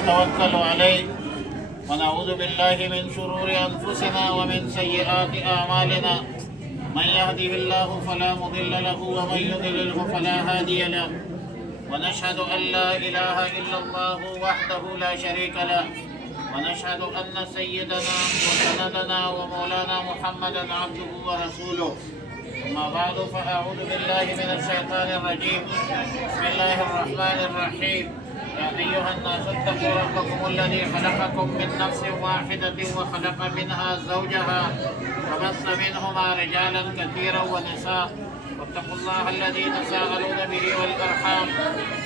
ونتوكل عليه ونعوذ بالله من شرور أنفسنا ومن سيئات أعمالنا. من يهده الله فلا مضل له ومن يضلله فلا هادي له. ونشهد أن لا إله إلا الله وحده لا شريك له. ونشهد أن سيدنا وسندنا ومولانا محمدا عبده ورسوله. أما بعد فأعوذ بالله من الشيطان الرجيم. بسم الله الرحمن الرحيم. يا أيها الناس اتقوا ربكم الذي خلقكم من نفس واحدة وخلق منها زوجها وبث منهما رجالا كثيرا ونساء واتقوا الله الذي تساءلون به والأرحام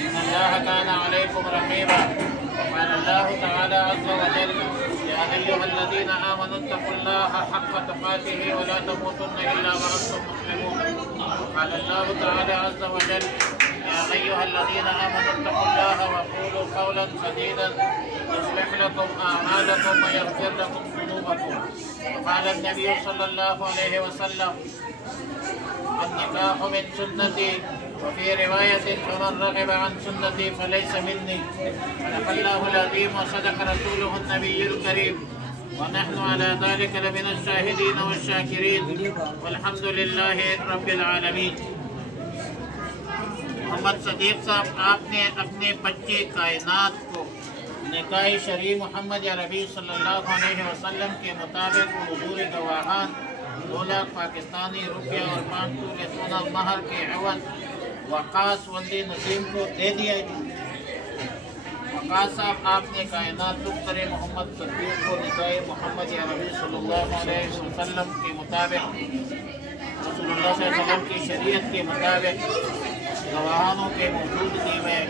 إن الله كان عليكم رقيبا. وقال الله تعالى عز وجل يا أيها الذين آمنوا اتقوا الله حق تقاته ولا تموتن إلا وأنتم مسلمون. وقال الله تعالى عز وجل يا أيها الذين آمنوا اتقوا الله وقولوا قولا سديدا يصلح لكم أعمالكم ويغفر لكم ذنوبكم. وقال النبي صلى الله عليه وسلم النكاح من سنتي وفي رواية فمن رغب عن سنتي فليس مني. صدق الله العظيم وصدق رسوله النبي الكريم ونحن على ذلك لمن الشاهدين والشاكرين والحمد لله رب العالمين. محمد صدیق صاحب آپ نے اپنے بچے کائنات کو نکاح شرعی محمد عربی صلی اللہ علیہ وسلم کے مطابق حضور گواہان 2 لاکھ پاکستانی روپیہ اور 5 تولے سونا مہر کے عوض وقاص ولد نسیم کو دے دیا. وقاص صاحب آپ نے کائنات دختر محمد صدیق کو نکاح محمد عربی صلی اللہ علیہ وسلم کے مطابق رسول اللہ صلی اللہ علیہ وسلم کی شریعت کے مطابق گواہانوں کے موجودگی میں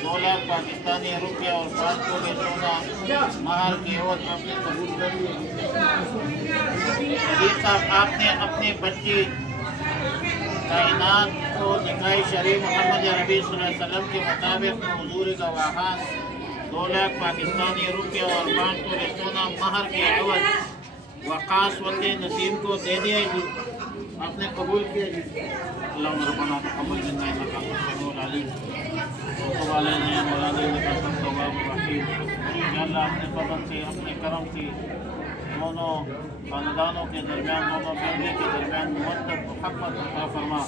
2 لاکھ پاکستانی روپیہ اور 5 تولے سونا مہر کے عوض آپ نے قبول کر لیا. صدیق صاحب آپ نے اپنے بچی کائنات کو نکاح شرعی محمد عربی صلی اللہ علیہ وسلم کے مطابق حضور گواہان 2 لاکھ پاکستانی روپیہ اور 5 تولے سونا مہر کے عوض وقاص ولد نسیم کو دے دیا جی. آپ نے قبول کیا جی. اللہم ربنا تقبل منا انک انت السمیع العلیم وتب علینا یا مولانا انک انت التواب الرحیم. یا اللہ اپنے فضل سے اپنے کرم سے دونوں خاندانوں کے درمیان دونوں فیملی کے درمیان مودت محبت عطا فرما.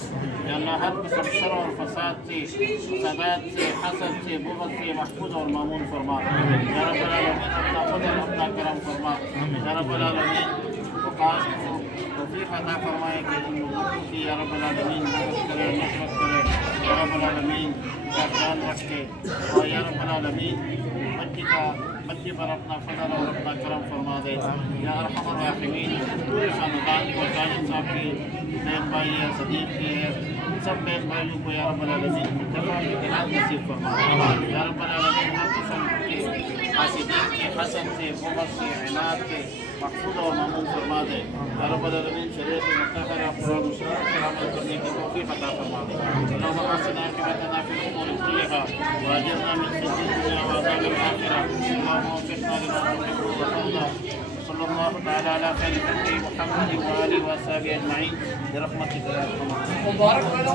یا اللہ ہر قسم شر اور فساد سے فسادات سے حسد سے بغض سے محفوظ اور مامون فرما. یا رب العالمین اپنا فضل اپنا کرم فرما. یا رب العالمین وقاص کو توفیق عطا فرمائے کہ ان لوگوں کی یا رب العالمین مدد کرے نصرت کرے. یا رب العالمین کا خیال رکھے اور یا رب العالمین بچی پر اپنا فضل اور اپنا کرم فرما دے. یا ارحم الراحمین پورے خاندان کو جانب صاحب کی بہن بھائی ہے صدیق کی ہے سب بہن بھائیوں کو یا رب العالمین اتفاق اتحاد نصیب فرما. یا رب العالمین ہر قسم کے حاسدین کے حسد سے بغض سے عناد کے محفوظ اور مامون فرما دے. یا رب العالمین شریعت مطہرہ قرآن و سنت پر عمل کرنے کی توفیق عطا فرما دے. اللہم احسن عاقبتنا فی الامور کلہا واجرنا من خزي الدنیا وعذاب الآخرہ. اللہم وفقنا لما تحب وترضى. صلی اللہ تعالی علی خیر خلقہ محمد وآلہ وصحبہ اجمعین برحمتک یا ارحم الراحمین.